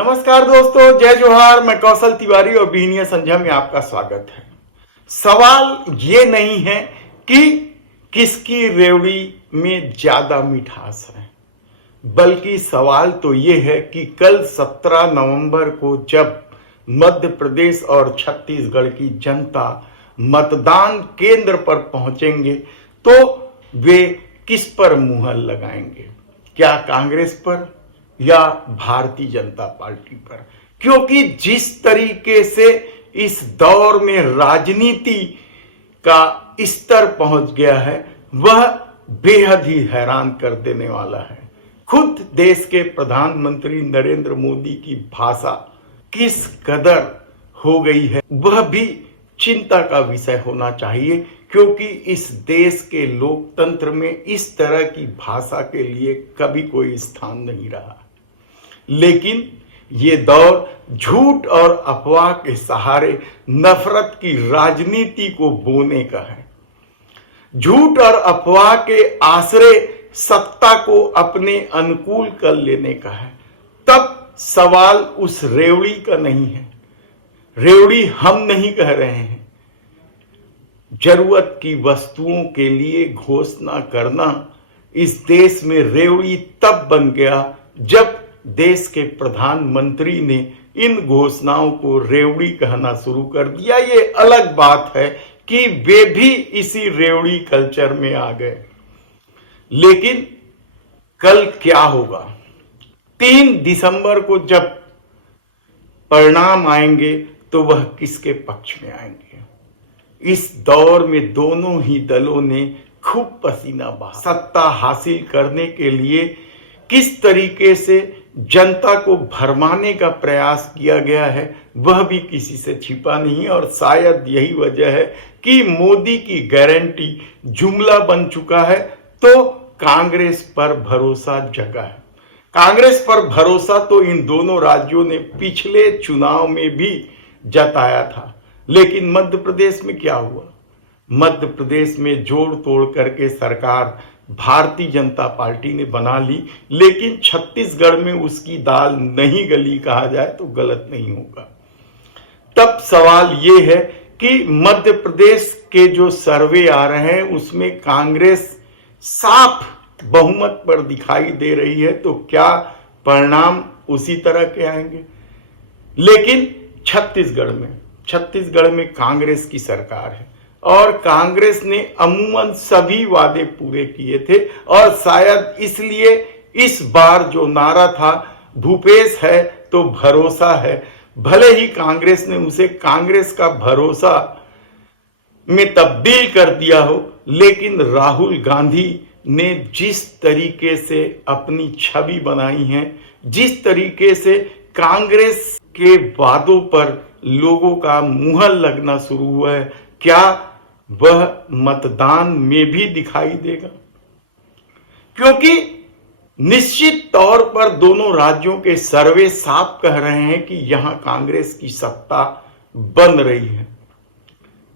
नमस्कार दोस्तों, जय जोहार। मैं कौशल तिवारी और बीनिया संध्या में आपका स्वागत है। सवाल ये नहीं है कि किसकी रेवड़ी में ज्यादा मिठास है, बल्कि सवाल तो ये है कि कल 17 नवंबर को जब मध्य प्रदेश और छत्तीसगढ़ की जनता मतदान केंद्र पर पहुंचेंगे तो वे किस पर मुहर लगाएंगे, क्या कांग्रेस पर या भारतीय जनता पार्टी पर। क्योंकि जिस तरीके से इस दौर में राजनीति का स्तर पहुंच गया है वह बेहद ही हैरान कर देने वाला है। खुद देश के प्रधानमंत्री नरेंद्र मोदी की भाषा किस कदर हो गई है वह भी चिंता का विषय होना चाहिए, क्योंकि इस देश के लोकतंत्र में इस तरह की भाषा के लिए कभी कोई स्थान नहीं रहा। लेकिन ये दौर झूठ और अफवाह के सहारे नफरत की राजनीति को बोने का है। झूठ और अफवाह के आश्रय सत्ता को अपने अनुकूल कर लेने का है। तब सवाल उस रेवड़ी का नहीं है। रेवड़ी हम नहीं कह रहे हैं। जरूरत की वस्तुओं के लिए घोषणा करना इस देश में रेवड़ी तब बन गया जब देश के प्रधानमंत्री ने इन घोषणाओं को रेवड़ी कहना शुरू कर दिया। ये अलग बात है कि वे भी इसी रेवड़ी कल्चर में आ गए। लेकिन कल क्या होगा? 3 दिसंबर को जब परिणाम आएंगे तो वह किसके पक्ष में आएंगे? इस दौर में दोनों ही दलों ने खूब पसीना बहा। सत्ता हासिल करने के लिए किस तरीके से जनता को भरमाने का प्रयास किया गया है वह भी किसी से छिपा नहीं है। और शायद यही वजह है कि मोदी की गारंटी जुमला बन चुका है तो कांग्रेस पर भरोसा जगा है। कांग्रेस पर भरोसा तो इन दोनों राज्यों ने पिछले चुनाव में भी जताया था। लेकिन मध्य प्रदेश में क्या हुआ? मध्य प्रदेश में जोड़ तोड़ करके सरकार भारतीय जनता पार्टी ने बना ली, लेकिन छत्तीसगढ़ में उसकी दाल नहीं गली कहा जाए तो गलत नहीं होगा। तब सवाल ये है कि मध्य प्रदेश के जो सर्वे आ रहे हैं उसमें कांग्रेस साफ बहुमत पर दिखाई दे रही है, तो क्या परिणाम उसी तरह के आएंगे? लेकिन छत्तीसगढ़ में कांग्रेस की सरकार है और कांग्रेस ने अमूमन सभी वादे पूरे किए थे। और शायद इसलिए इस बार जो नारा था भूपेश है तो भरोसा है, भले ही कांग्रेस ने उसे कांग्रेस का भरोसा में तब्दील कर दिया हो, लेकिन राहुल गांधी ने जिस तरीके से अपनी छवि बनाई है, जिस तरीके से कांग्रेस के वादों पर लोगों का मुहर लगना शुरू हुआ है, क्या वह मतदान में भी दिखाई देगा? क्योंकि निश्चित तौर पर दोनों राज्यों के सर्वे साफ कह रहे हैं कि यहां कांग्रेस की सत्ता बन रही है।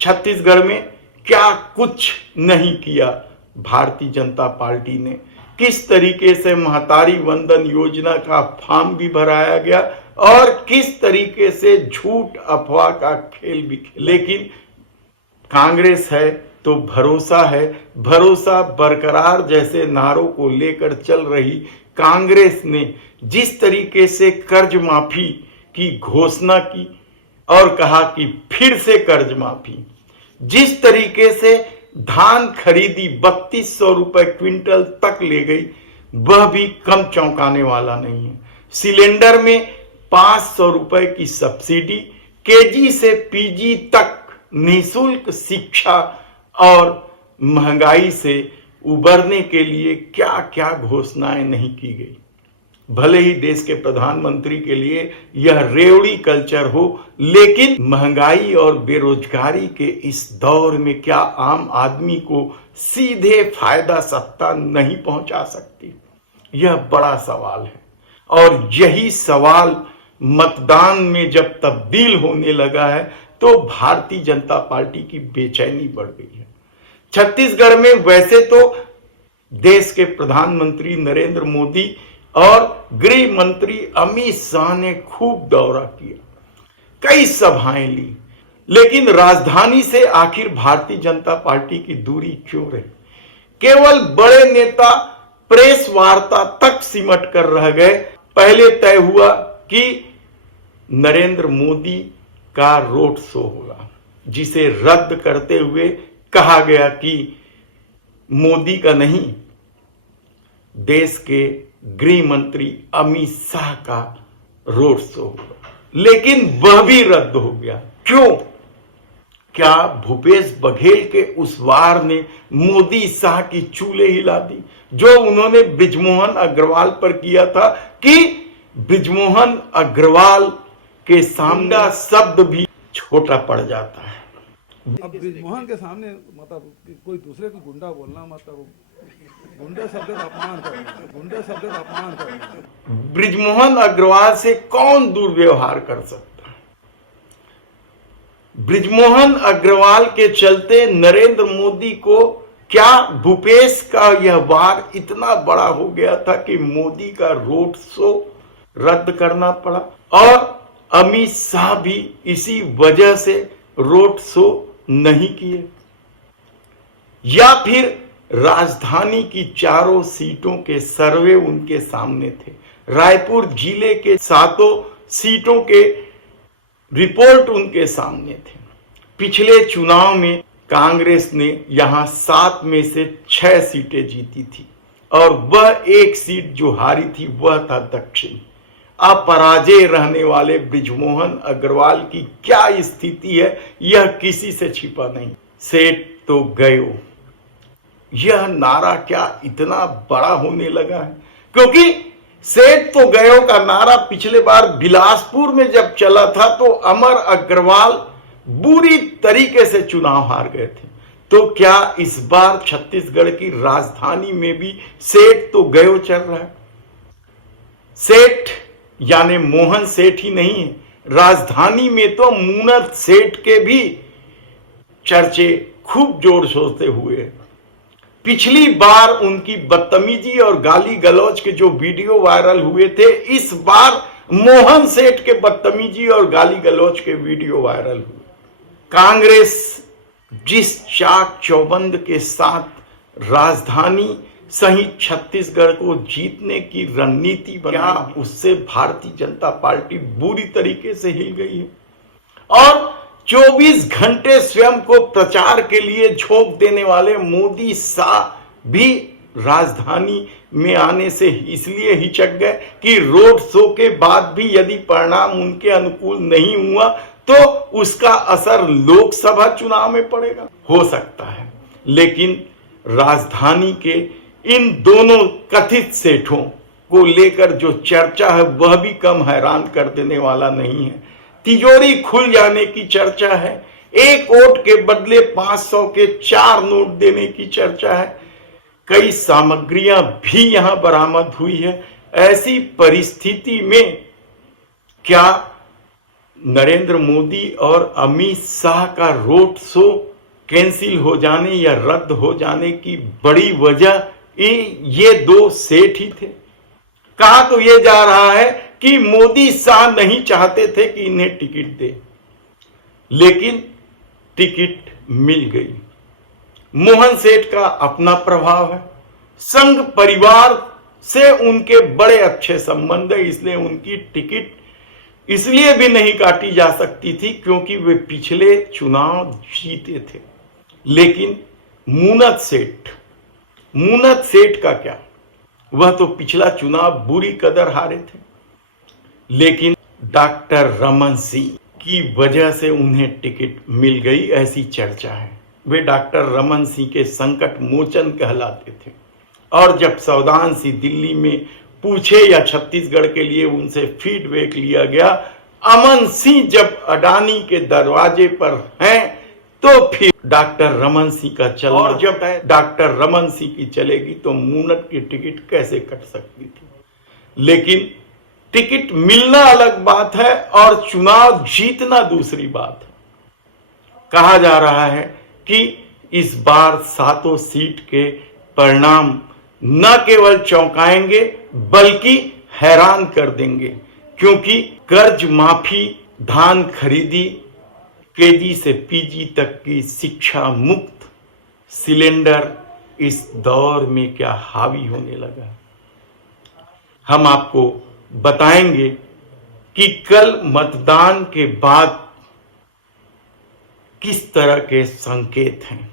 छत्तीसगढ़ में क्या कुछ नहीं किया भारतीय जनता पार्टी ने, किस तरीके से महतारी वंदन योजना का फॉर्म भी भराया गया और किस तरीके से झूठ अफवाह का खेल भी खेला। लेकिन कांग्रेस है तो भरोसा है, भरोसा बरकरार जैसे नारों को लेकर चल रही कांग्रेस ने जिस तरीके से कर्ज माफी की घोषणा की और कहा कि फिर से कर्ज माफी, जिस तरीके से धान खरीदी 3200 रुपए क्विंटल तक ले गई, वह भी कम चौंकाने वाला नहीं है। सिलेंडर में 500 रुपए की सब्सिडी, केजी से पीजी तक निःशुल्क शिक्षा और महंगाई से उबरने के लिए क्या क्या घोषणाएं नहीं की गई। भले ही देश के प्रधानमंत्री के लिए यह रेवड़ी कल्चर हो, लेकिन महंगाई और बेरोजगारी के इस दौर में क्या आम आदमी को सीधे फायदा सत्ता नहीं पहुंचा सकती? यह बड़ा सवाल है। और यही सवाल मतदान में जब तब्दील होने लगा है तो भारतीय जनता पार्टी की बेचैनी बढ़ गई है। छत्तीसगढ़ में वैसे तो देश के प्रधानमंत्री नरेंद्र मोदी और गृह मंत्री अमित शाह ने खूब दौरा किया, कई सभाएं ली, लेकिन राजधानी से आखिर भारतीय जनता पार्टी की दूरी क्यों रही? केवल बड़े नेता प्रेस वार्ता तक सिमट कर रह गए। पहले तय हुआ कि नरेंद्र मोदी का रोड शो होगा, जिसे रद्द करते हुए कहा गया कि मोदी का नहीं, देश के गृह मंत्री अमित शाह का रोड शो होगा, लेकिन वह भी रद्द हो गया। क्यों? क्या भूपेश बघेल के उस वार ने मोदी शाह की चूल्हे हिला दी, जो उन्होंने बृजमोहन अग्रवाल पर किया था कि बृजमोहन अग्रवाल के सामने शब्द भी छोटा पड़ जाता है। अब बृजमोहन के सामने मतलब कोई दूसरे को गुंडा बोलना, मतलब गुंडे शब्द का अपमान करना, गुंडे शब्द का अपमान करना। बृजमोहन अग्रवाल से कौन दुर्व्यवहार कर सकता? बृजमोहन अग्रवाल के चलते नरेंद्र मोदी को क्या भूपेश का यह वार इतना बड़ा हो गया था कि मोदी का रोड शो रद्द करना पड़ा, और अमित शाह भी इसी वजह से रोड शो नहीं किए? या फिर राजधानी की चारों सीटों के सर्वे उनके सामने थे, रायपुर जिले के 7 सीटों के रिपोर्ट उनके सामने थे। पिछले चुनाव में कांग्रेस ने यहां 7 में से 6 सीटें जीती थी, और वह एक सीट जो हारी थी वह था दक्षिण। अपराजय रहने वाले बृजमोहन अग्रवाल की क्या स्थिति है, यह किसी से छिपा नहीं। सेठ तो गयो, यह नारा क्या इतना बड़ा होने लगा है? क्योंकि सेठ तो गयो का नारा पिछले बार बिलासपुर में जब चला था तो अमर अग्रवाल बुरी तरीके से चुनाव हार गए थे। तो क्या इस बार छत्तीसगढ़ की राजधानी में भी सेठ तो गयो चल रहा है? सेठ यानी मोहन सेठ ही नहीं है, राजधानी में तो मूनत सेठ के भी चर्चे खूब जोर शोर से हुए। पिछली बार उनकी बदतमीजी और गाली गलौज के जो वीडियो वायरल हुए थे, इस बार मोहन सेठ के बदतमीजी और गाली गलौज के वीडियो वायरल हुए। कांग्रेस जिस चाक चौबंद के साथ राजधानी सहित छत्तीसगढ़ को जीतने की रणनीति बना, उससे भारतीय जनता पार्टी बुरी तरीके से हिल गई है, और 24 घंटे स्वयं को प्रचार के लिए झोंक देने वाले मोदी शाह भी राजधानी में आने से इसलिए हिचक गए कि रोड शो के बाद भी यदि परिणाम उनके अनुकूल नहीं हुआ तो उसका असर लोकसभा चुनाव में पड़ेगा। हो सकता है, लेकिन राजधानी के इन दोनों कथित सेठों को लेकर जो चर्चा है वह भी कम हैरान कर देने वाला नहीं है। तिजोरी खुल जाने की चर्चा है, एक वोट के बदले 500 के 4 नोट देने की चर्चा है, कई सामग्रियां भी यहां बरामद हुई है। ऐसी परिस्थिति में क्या नरेंद्र मोदी और अमित शाह का रोड शो कैंसिल हो जाने या रद्द हो जाने की बड़ी वजह ये 2 सेठ ही थे? कहा तो यह जा रहा है कि मोदी शाह नहीं चाहते थे कि इन्हें टिकट दे, लेकिन टिकट मिल गई। मोहन सेठ का अपना प्रभाव है, संघ परिवार से उनके बड़े अच्छे संबंध है, इसलिए उनकी टिकट इसलिए भी नहीं काटी जा सकती थी क्योंकि वे पिछले चुनाव जीते थे। लेकिन मूनत सेठ का क्या, वह तो पिछला चुनाव बुरी कदर हारे थे, लेकिन डॉक्टर रमन सिंह की वजह से उन्हें टिकट मिल गई, ऐसी चर्चा है। वे डॉक्टर रमन सिंह के संकट मोचन कहलाते थे, और जब सौदान सिंह दिल्ली में पूछे या छत्तीसगढ़ के लिए उनसे फीडबैक लिया गया, अमन सिंह जब अडानी के दरवाजे पर हैं तो फिर डॉक्टर रमन सिंह का चलना, और जब डॉक्टर रमन सिंह की चलेगी तो मूनत की टिकट कैसे कट सकती थी? लेकिन टिकट मिलना अलग बात है और चुनाव जीतना दूसरी बात है। कहा जा रहा है कि इस बार 7 सीट के परिणाम न केवल चौंकाएंगे बल्कि हैरान कर देंगे, क्योंकि कर्ज माफी, धान खरीदी, केजी से पीजी तक की शिक्षा मुक्त, सिलेंडर इस दौर में क्या हावी होने लगा। हम आपको बताएंगे कि कल मतदान के बाद किस तरह के संकेत हैं।